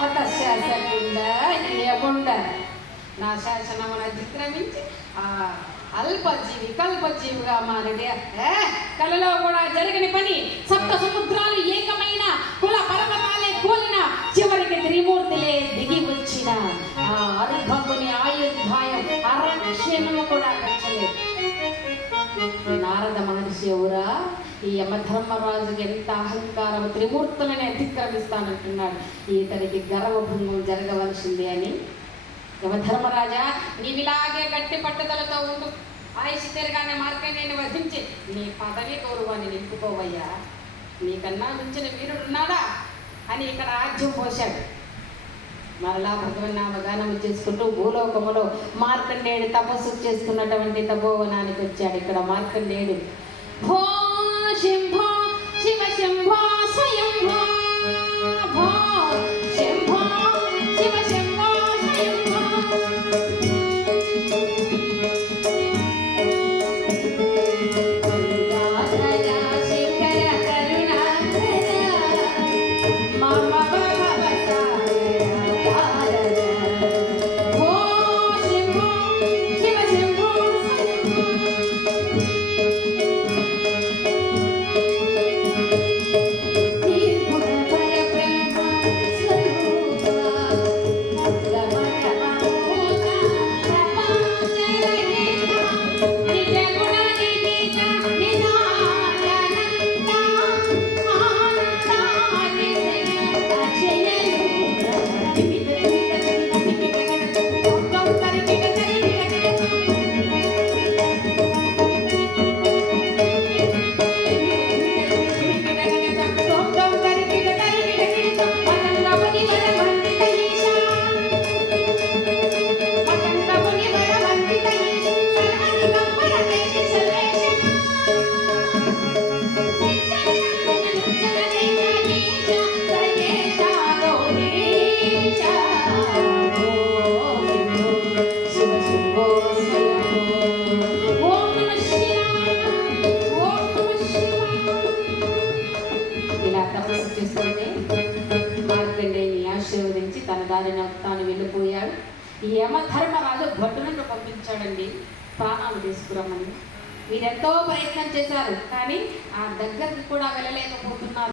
హతశాసకుండ యముండ నా శాసనమున అతిక్రమించి ఆ అల్పజీవి కల్పజీవిగా మారితే కలలో కూడా జరగని పని. సప్త సముద్రాలు ఏకమైన కుల పర్వతాలే కూలిన చివరికి త్రిమూర్తులే దిగి వచ్చిన ఆ అర్భకుని ఆయుర్ధాయం అరక్షణము కూడా కట్టలేదు. నారద మహర్షి ఎవరా? ఈ యమధర్మరాజుకి ఎంత అహంకారం, త్రిమూర్తులని అతిక్రమిస్తానంటున్నాడు. ఇతనికి గర్వభంగం జరగవలసిందే అని. యమధర్మరాజా, నీవిలాగే గట్టి పట్టుదలతో ఉండు. ఆయుష్ తిరగానే మార్కండేయుని వధించి నీ పదవి గౌరవాన్ని నింపుకోవయ్యా. నీకన్నా మించిన వీరుడున్నాడా అని ఇక్కడ ఆజ్యం పోశాడు. మరలా భగవన్నామగానము చేసుకుంటూ భూలోకములో మార్కండేయుడు తపస్సు చేసుకున్నటువంటి తపోవనానికి వచ్చాడు. ఇక్కడ మార్కండేయుడు భో శంభో శివ శంభో స్వయంభో భో శంభో శివ శంభో స్వయంభో ఆశీర్వదించి తన దారిని తాను వెళ్ళిపోయాడు. ఈ యమధర్మరాజు భటులను పంపించాడండి ప్రాణాలు తీసుకురమ్మని. మీరెంతో ప్రయత్నం చేశారు, కానీ ఆ దగ్గరికి కూడా వెళ్ళలేకపోతున్నారు.